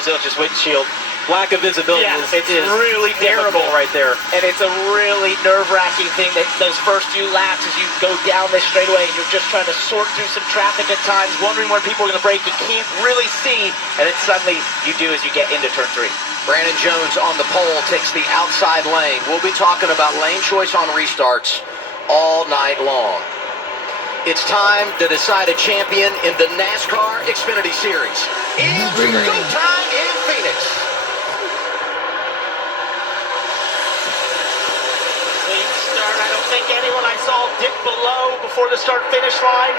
Connor Zilich's windshield. Lack of visibility it's really terrible right there. And it's a really nerve-wracking thing that those first few laps as you go down this straightaway, you're just trying to sort through some traffic at times, wondering where people are going to brake. You can't really see, and then suddenly you do as you get into turn 3. Brandon Jones on the pole takes the outside lane. We'll be talking about lane choice on restarts all night long. It's time to decide a champion in the Nascar Xfinity Series. It's go time in Phoenix. Clean start. I don't think anyone I saw dip below before the start-finish line.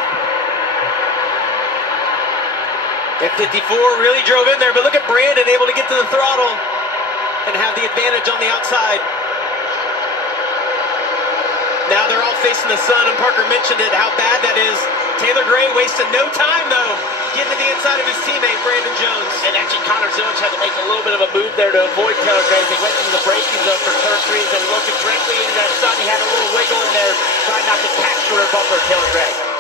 At 54 really drove in there, but look at Brandon able to get to the throttle and have the advantage on the outside. Now they're all facing the sun, and Parker mentioned it, how bad that is. Taylor Gray wasted no time, though, getting to the inside of his teammate, Brandon Jones. And actually, Connor Zilich had to make a little bit of a move there to avoid Taylor Gray. They went into the braking zone for turn 3, so he looked directly into that sun. He had a little wiggle in there, trying not to capture or bumper Taylor Gray.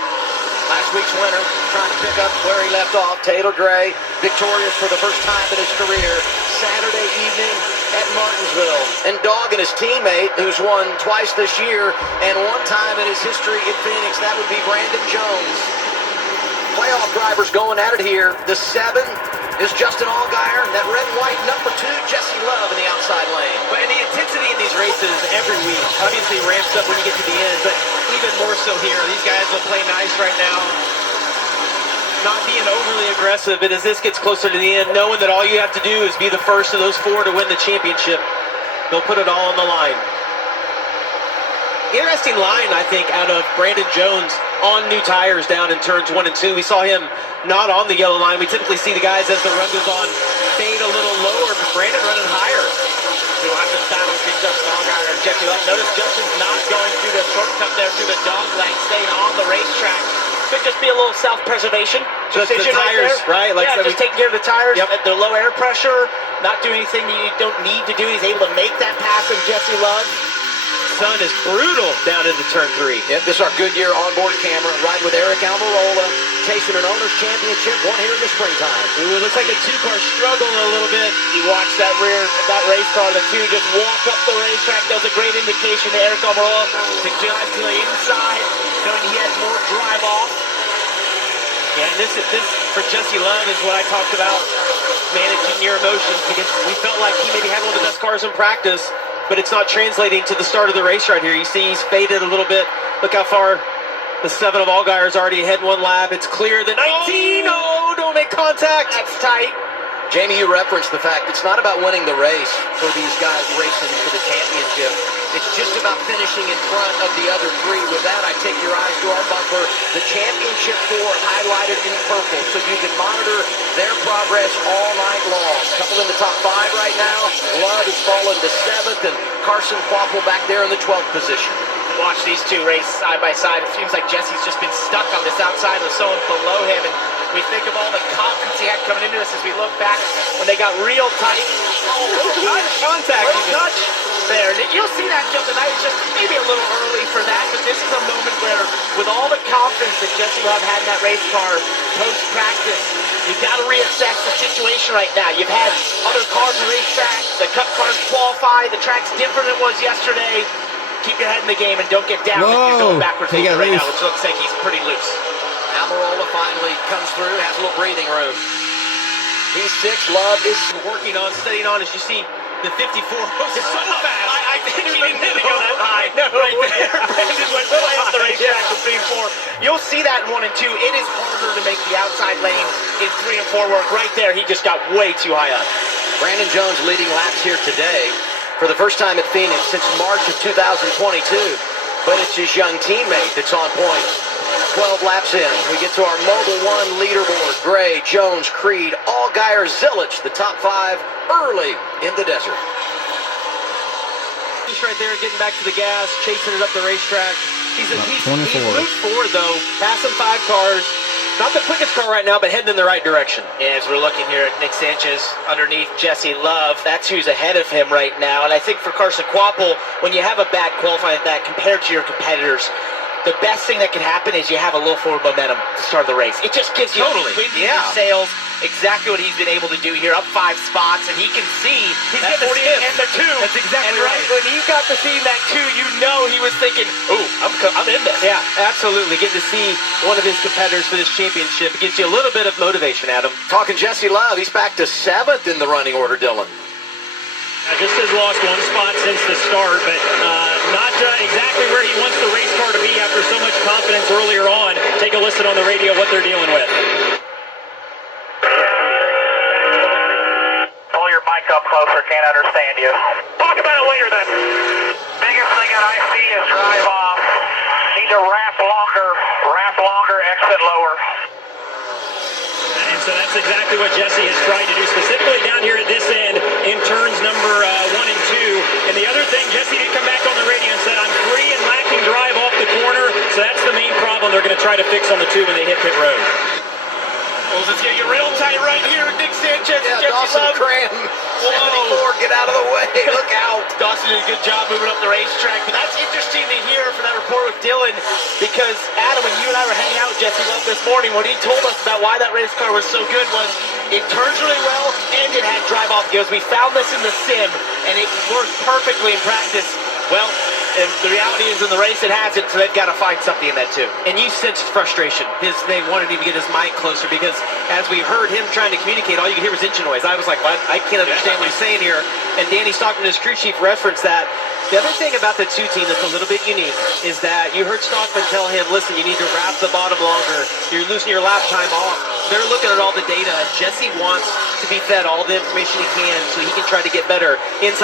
Last week's winner, trying to pick up where he left off. Taylor Gray, victorious for the first time in his career, Saturday evening at Martinsville. And dogging his teammate, who's won twice this year, and one time in his history in Phoenix, that would be Brandon Jones. Playoff drivers going at it here. The 7 is Justin Allgaier, and that red and white number 2, Jesse Love in the outside lane. But and the intensity in these races every week obviously ramps up when you get to the end, but even more so here. These guys will play nice right now, not being overly aggressive, but as this gets closer to the end, knowing that all you have to do is be the first of those 4 to win the championship, they'll put it all on the line. Interesting line, I think, out of Brandon Jones on new tires down in turns 1 and 2. We saw him not on the yellow line. We typically see the guys, as the run goes on, fade a little lower, but Brandon running higher. We'll have to battle between Justin Allgaier and Jesse Love. Notice Justin's not going through the shortcut there through the dog leg, staying on the racetrack. Could just be a little self-preservation decision the tires, right? Like yeah, just taking care of the tires, yep. At the low air pressure, not doing anything that you don't need to do. He's able to make that pass of Jesse Love. Sun is brutal down into turn 3. Yep, this is our Goodyear onboard camera, riding with Eric Almirola, chasing an owner's championship, one here in the springtime. Ooh, it looks like a 2-car struggle a little bit. You watch that race car, the 2 just walk up the racetrack. That was a great indication to Eric Almirola to drive to the inside, knowing he had more drive off. Yeah, and this for Jesse Love is what I talked about, managing your emotions, because we felt like he maybe had one of the best cars in practice, but it's not translating to the start of the race right here. You see he's faded a little bit. Look how far the 7 of Allgaier is already ahead 1 lap. It's clear. The 19, oh, don't make contact. That's tight. Jamie, you referenced the fact it's not about winning the race for these guys racing for the championship. It's just about finishing in front of the other 3. With that, I take your eyes to our bumper, the championship 4 highlighted in purple, so you can monitor their progress all night long. Couple in the top 5 right now. Love has fallen to 7th, and Carson Quapple back there in the 12th position. Watch these 2 race side by side. It seems like Jesse's just been stuck on this outside with someone below him, and we think of all the confidence he had coming into this as we look back when they got real tight. Contact. Touch there. You'll see that jump tonight. It's just maybe a little early for that, but this is a moment where, with all the confidence that Jesse Love had in that race car post-practice, you've got to reassess the situation right now. You've had other cars on the racetrack. The Cup cars qualify. The track's different than it was yesterday. Keep your head in the game and don't get down if you're going backwards right now, which looks like he's pretty loose. Almirola finally comes through, has a little breathing room. He's 6, Love is working on, studying on, as you see, the 54 was so fast. I didn't mean to go that high. No, right there. Brandon went way up the racetrack with 3 and 4. You'll see that in 1 and 2. It is harder to make the outside lane in 3 and 4 work. Right there, he just got way too high up. Brandon Jones leading laps here today for the first time at Phoenix since March of 2022. But it's his young teammate that's on point. 12 laps in, we get to our Mobil 1 leaderboard. Gray, Jones, Creed, Allgaier, Zilich, the top 5 early in the desert. He's right there getting back to the gas, chasing it up the racetrack. He's moved forward, though, passing 5 cars. Not the quickest car right now, but heading in the right direction. Yeah, as we're looking here at Nick Sanchez underneath Jesse Love, that's who's ahead of him right now. And I think for Carson Quapple, when you have a bad qualifying like that compared to your competitors, the best thing that can happen is you have a little forward momentum to start the race. It just gives you wind in your sails. Exactly what he's been able to do here, up 5 spots, and he can see He's that getting 40 stiff. and the 2. That's exactly and right. When he got to see that 2, you know he was thinking, ooh, I'm in this. Yeah, absolutely. Getting to see one of his competitors for this championship gives you a little bit of motivation, Adam. Talking Jesse Love, he's back to 7th in the running order, Dylan. Just has lost 1 spot since the start, but not exactly where he wants the race car to be after so much confidence earlier on. Take a listen on the radio what they're dealing with. Pull your mic up closer, can't understand you. Talk about it later then. Biggest thing that I see is drive off. Need to wrap longer, exit lower. And so that's exactly what Jesse has tried to do, specifically down here at this end in turns number 1 and 2. And the other thing, Jesse did come back on the radio and said, I'm free and lacking drive off the corner. So that's the main problem they're going to try to fix on the 2 when they hit pit road. Well, let's get you real tight right here with Nick Sanchez and Jesse Dawson Love. Cram, 74, get out of the way, look out. Dawson did a good job moving up the racetrack, but that's interesting to hear from that report with Dylan, because Adam, when you and I were hanging out with Jesse Love this morning, what he told us about why that race car was so good was it turns really well and it had drive off gears. We found this in the sim and it worked perfectly in practice. Well, and the reality is in the race it hasn't, so they've got to find something in that too. And you sensed frustration. They wanted him to get his mic closer because as we heard him trying to communicate, all you could hear was engine noise. I was like, what? I can't understand what he's saying here. And Danny Stockton, his crew chief, referenced that. The other thing about the 2 team that's a little bit unique is that you heard Stockman tell him, listen, you need to wrap the bottom longer. You're losing your lap time off. They're looking at all the data. Jesse wants to be fed all the information he can so he can try to get better inside.